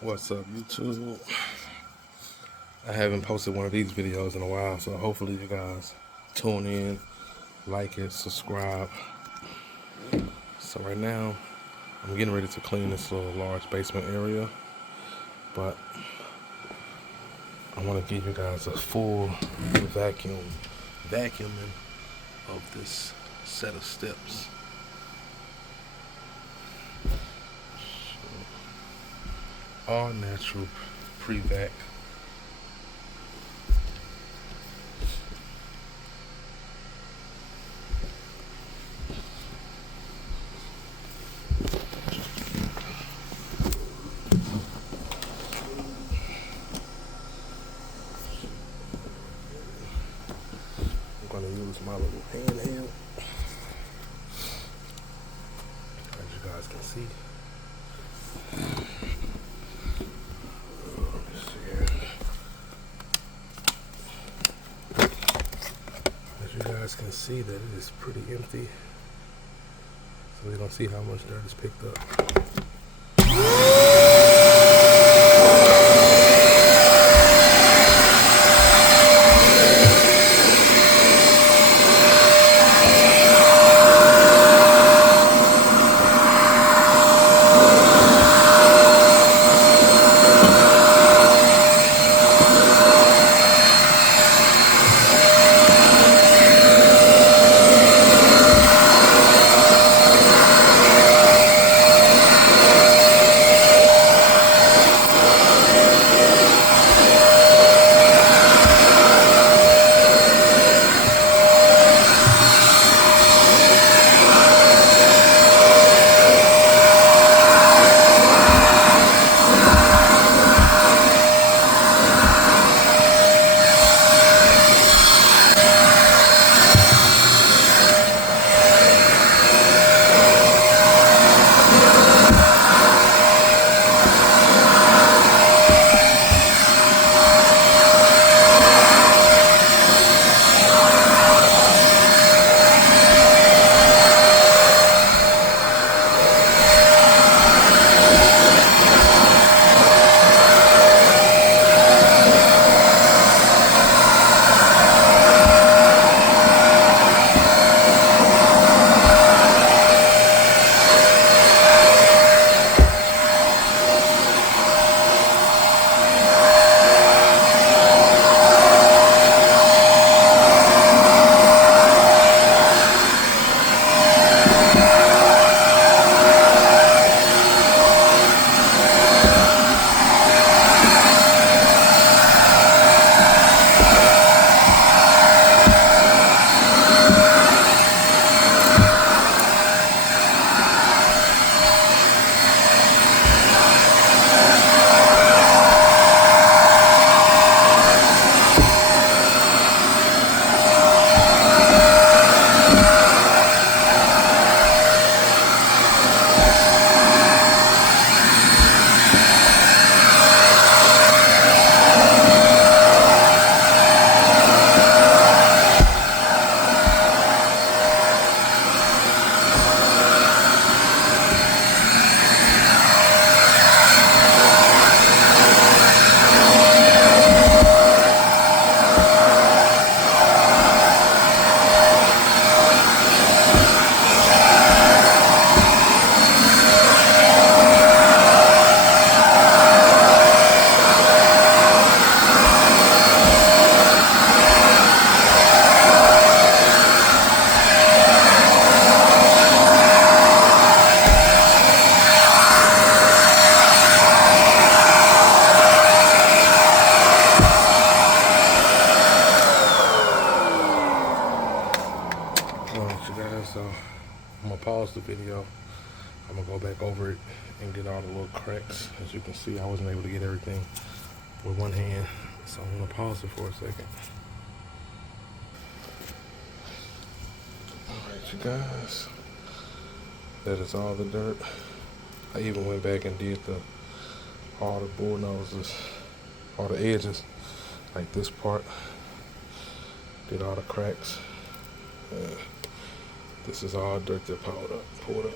What's up, YouTube? I haven't posted one of these videos in a while, so hopefully you guys tune in, like it, subscribe. So right now, I'm getting ready to clean this little large basement area, but I want to give you guys a full vacuuming of this set of steps. All natural pre-vac. I'm going to use my little handheld, as you guys can see. Let me see here. As you guys can see, that it is pretty empty. So we're going to see how much dirt is picked up. Alright, you guys, so I'm gonna pause the video. I'm gonna go back over it and get all the little cracks. As you can see, I wasn't able to get everything with one hand, so I'm gonna pause it for a second. Alright, you guys, that is all the dirt. I even went back and did all the bull noses, all the edges, like this part. Did all the cracks. This is all dirt that pulled up.